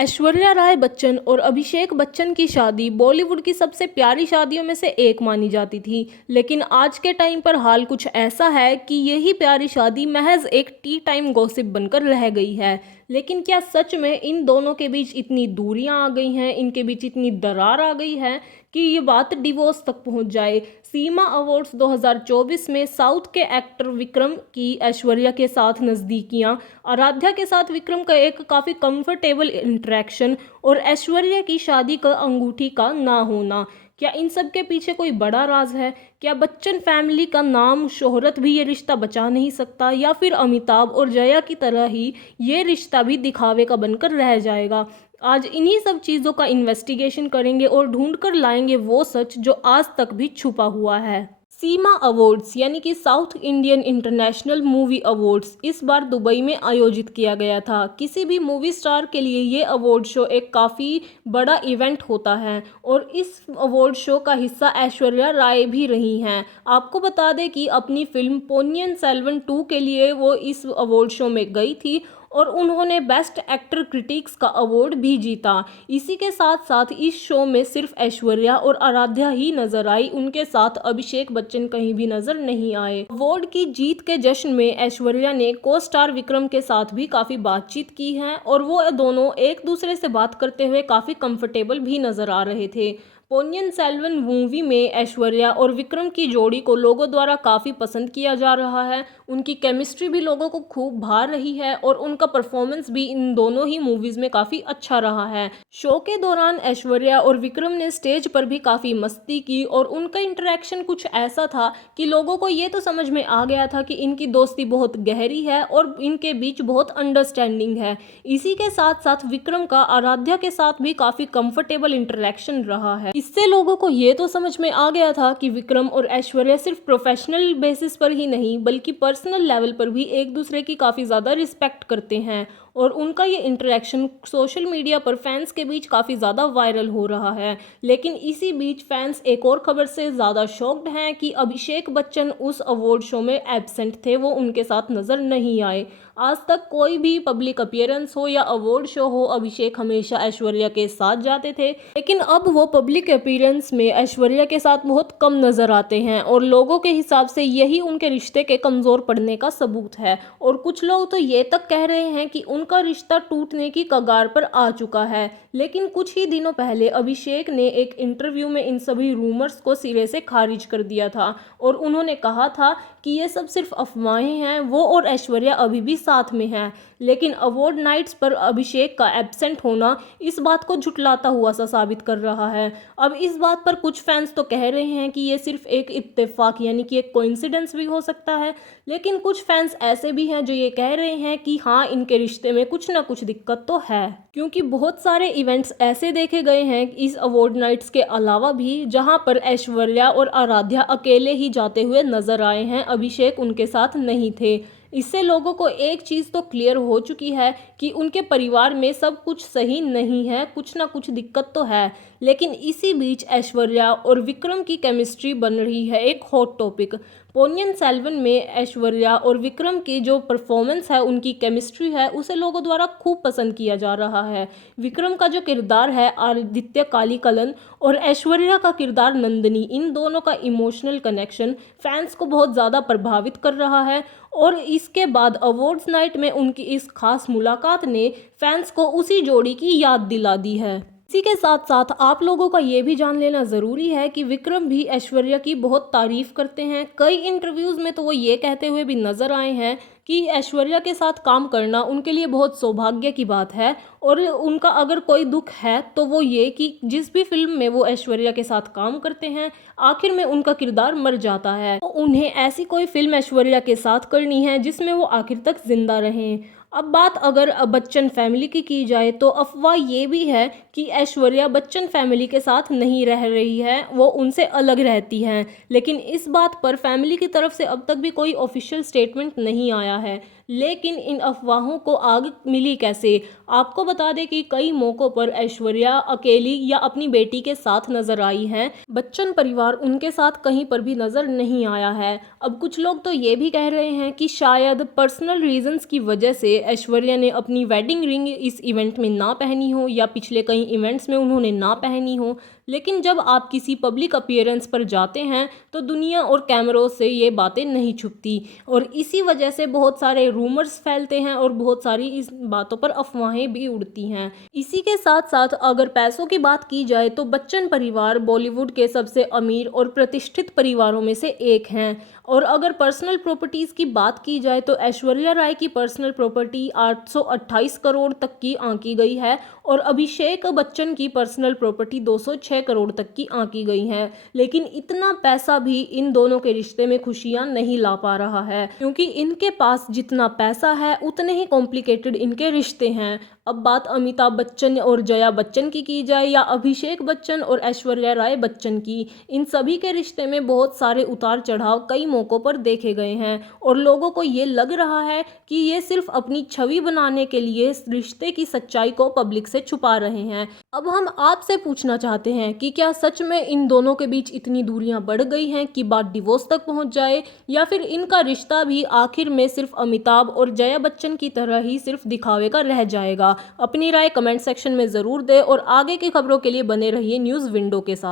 ऐश्वर्या राय बच्चन और अभिषेक बच्चन की शादी बॉलीवुड की सबसे प्यारी शादियों में से एक मानी जाती थी। लेकिन आज के टाइम पर हाल कुछ ऐसा है कि यही प्यारी शादी महज एक टी टाइम गॉसिप बनकर रह गई है। लेकिन क्या सच में इन दोनों के बीच इतनी दूरियां आ गई हैं, इनके बीच इतनी दरार आ गई है कि ये बात डिवोर्स तक पहुंच जाए। सीमा अवार्ड्स 2024 में साउथ के एक्टर विक्रम की ऐश्वर्या के साथ नज़दीकियां, आराध्या के साथ विक्रम का एक काफ़ी कंफर्टेबल इंटरेक्शन और ऐश्वर्या की शादी का अंगूठी का ना होना, क्या इन सब के पीछे कोई बड़ा राज है? क्या बच्चन फैमिली का नाम शोहरत भी ये रिश्ता बचा नहीं सकता, या फिर अमिताभ और जया की तरह ही ये रिश्ता भी दिखावे का बनकर रह जाएगा? आज इन्हीं सब चीज़ों का इन्वेस्टिगेशन करेंगे और ढूंढ कर लाएंगे वो सच जो आज तक भी छुपा हुआ है। सीमा अवार्ड्स यानी कि south Indian international movie awards इस बार दुबई में आयोजित किया गया था। किसी भी मूवी स्टार के लिए ये अवार्ड शो एक काफ़ी बड़ा इवेंट होता है और इस अवार्ड शो का हिस्सा ऐश्वर्या राय भी रही हैं। आपको बता दें कि अपनी फिल्म पोन्नियिन सेल्वन 2 के लिए वो इस अवार्ड शो में गई थी और उन्होंने बेस्ट एक्टर क्रिटिक्स का अवार्ड भी जीता। इसी के साथ साथ इस शो में सिर्फ ऐश्वर्या और आराध्या ही नजर आई, उनके साथ अभिषेक बच्चन कहीं भी नजर नहीं आए। अवार्ड की जीत के जश्न में ऐश्वर्या ने को स्टार विक्रम के साथ भी काफी बातचीत की है और वो दोनों एक दूसरे से बात करते हुए काफी कंफर्टेबल भी नजर आ रहे थे। पोन्नियिन सेल्वन मूवी में ऐश्वर्या और विक्रम की जोड़ी को लोगों द्वारा काफ़ी पसंद किया जा रहा है। उनकी केमिस्ट्री भी लोगों को खूब भा रही है और उनका परफॉर्मेंस भी इन दोनों ही मूवीज़ में काफ़ी अच्छा रहा है। शो के दौरान ऐश्वर्या और विक्रम ने स्टेज पर भी काफ़ी मस्ती की और उनका इंटरेक्शन कुछ ऐसा था कि लोगों को ये तो समझ में आ गया था कि इनकी दोस्ती बहुत गहरी है और इनके बीच बहुत अंडरस्टैंडिंग है। इसी के साथ साथ विक्रम का आराध्या के साथ भी काफ़ी कंफर्टेबल इंटरेक्शन रहा है। इससे लोगों को ये तो समझ में आ गया था कि विक्रम और ऐश्वर्या सिर्फ प्रोफेशनल बेसिस पर ही नहीं बल्कि पर्सनल लेवल पर भी एक दूसरे की काफ़ी ज़्यादा रिस्पेक्ट करते हैं और उनका ये इंटरेक्शन सोशल मीडिया पर फैंस के बीच काफ़ी ज़्यादा वायरल हो रहा है। लेकिन इसी बीच फैंस एक और खबर से ज़्यादा शॉक्ड हैं कि अभिषेक बच्चन उस अवार्ड शो में एब्सेंट थे, वो उनके साथ नज़र नहीं आए। आज तक कोई भी पब्लिक अपीयरेंस हो या अवार्ड शो हो, अभिषेक हमेशा ऐश्वर्या के साथ जाते थे, लेकिन अब वो पब्लिक अपीयरेंस में ऐश्वर्या के साथ बहुत कम नजर आते हैं और लोगों के हिसाब से यही उनके रिश्ते के कमज़ोर पड़ने का सबूत है। और कुछ लोग तो ये तक कह रहे हैं कि उनका रिश्ता टूटने की कगार पर आ चुका है। लेकिन कुछ ही दिनों पहले अभिषेक ने एक इंटरव्यू में इन सभी रूमर्स को सिरे से खारिज कर दिया था और उन्होंने कहा था कि ये सब सिर्फ अफवाहें हैं, वो और ऐश्वर्या अभी भी साथ में हैं। लेकिन अवार्ड नाइट्स पर अभिषेक का एब्सेंट होना इस बात को झुटलाता हुआ सा साबित कर रहा है। अब इस बात पर कुछ फैंस तो कह रहे हैं कि ये सिर्फ एक इत्तेफाक यानी कि एक कोइंसिडेंस भी हो सकता है, लेकिन कुछ फैंस ऐसे भी हैं जो ये कह रहे हैं कि हाँ, इनके रिश्ते में कुछ ना कुछ दिक्कत तो है, क्योंकि बहुत सारे इवेंट्स ऐसे देखे गए हैं इस अवार्ड नाइट्स के अलावा भी जहां पर ऐश्वर्या और आराध्या अकेले ही जाते हुए नजर आए हैं, अभिषेक उनके साथ नहीं थे। इससे लोगों को एक चीज़ तो क्लियर हो चुकी है कि उनके परिवार में सब कुछ सही नहीं है, कुछ ना कुछ दिक्कत तो है। लेकिन इसी बीच ऐश्वर्या और विक्रम की केमिस्ट्री बन रही है एक हॉट टॉपिक। पोन्नियिन सेल्वन में ऐश्वर्या और विक्रम की जो परफॉर्मेंस है, उनकी केमिस्ट्री है, उसे लोगों द्वारा खूब पसंद किया जा रहा है। विक्रम का जो किरदार है आदित्य कालीकलन और ऐश्वर्या का किरदार नंदिनी, इन दोनों का इमोशनल कनेक्शन फैंस को बहुत ज़्यादा प्रभावित कर रहा है और इसके बाद अवार्ड्स नाइट में उनकी इस खास मुलाकात ने फैंस को उसी जोड़ी की याद दिला दी है। इसी के साथ साथ आप लोगों का ये भी जान लेना ज़रूरी है कि विक्रम भी ऐश्वर्या की बहुत तारीफ करते हैं। कई इंटरव्यूज़ में तो वो ये कहते हुए भी नज़र आए हैं कि ऐश्वर्या के साथ काम करना उनके लिए बहुत सौभाग्य की बात है और उनका अगर कोई दुख है तो वो ये कि जिस भी फिल्म में वो ऐश्वर्या के साथ काम करते हैं आखिर में उनका किरदार मर जाता है, तो उन्हें ऐसी कोई फिल्म ऐश्वर्या के साथ करनी है जिसमें वो आखिर तक जिंदा रहें। अब बात अगर बच्चन फैमिली की जाए तो अफवाह ये भी है कि ऐश्वर्या बच्चन फैमिली के साथ नहीं रह रही है, वो उनसे अलग रहती हैं। लेकिन इस बात पर फैमिली की तरफ से अब तक भी कोई ऑफिशियल स्टेटमेंट नहीं आया है। लेकिन इन अफवाहों को आग मिली कैसे? आपको बता दें कि कई मौक़ों पर ऐश्वर्या अकेली या अपनी बेटी के साथ नजर आई हैं। बच्चन परिवार उनके साथ कहीं पर भी नजर नहीं आया है। अब कुछ लोग तो ये भी कह रहे हैं कि शायद पर्सनल रीजंस की वजह से ऐश्वर्या ने अपनी वेडिंग रिंग इस इवेंट में ना पहनी हो या पिछले कई इवेंट्स में उन्होंने ना पहनी हो। लेकिन जब आप किसी पब्लिक अपीयरेंस पर जाते हैं तो दुनिया और कैमरों से ये बातें नहीं छुपती और इसी वजह से बहुत सारे रूमर्स फैलते हैं और बहुत सारी इस बातों पर अफवाहें भी उड़ती हैं। इसी के साथ साथ अगर पैसों की बात की जाए तो बच्चन परिवार बॉलीवुड के सबसे अमीर और प्रतिष्ठित परिवारों में से एक हैं। और अगर पर्सनल प्रॉपर्टीज़ की बात की जाए तो ऐश्वर्या राय की पर्सनल प्रॉपर्टी 828 करोड़ तक की आंकी गई है और अभिषेक बच्चन की पर्सनल प्रॉपर्टी 206 करोड़ तक की आंकी गई है। लेकिन इतना पैसा भी इन दोनों के रिश्ते में खुशियां नहीं ला पा रहा है, क्योंकि इनके पास जितना पैसा है उतने ही कॉम्प्लिकेटेड इनके रिश्ते हैं। अब बात अमिताभ बच्चन और जया बच्चन की जाए या अभिषेक बच्चन और ऐश्वर्या राय बच्चन की, इन सभी के रिश्ते में बहुत सारे उतार चढ़ाव कई मौक़ों पर देखे गए हैं और लोगों को ये लग रहा है कि ये सिर्फ अपनी छवि बनाने के लिए इस रिश्ते की सच्चाई को पब्लिक से छुपा रहे हैं। अब हम आपसे पूछना चाहते हैं कि क्या सच में इन दोनों के बीच इतनी दूरियां बढ़ गई हैं कि बात डिवोर्स तक पहुंच जाए, या फिर इनका रिश्ता भी आखिर में सिर्फ अमिताभ और जया बच्चन की तरह ही सिर्फ दिखावे का रह जाएगा? अपनी राय कमेंट सेक्शन में ज़रूर दें और आगे की खबरों के लिए बने रहिए न्यूज़ विंडो के साथ।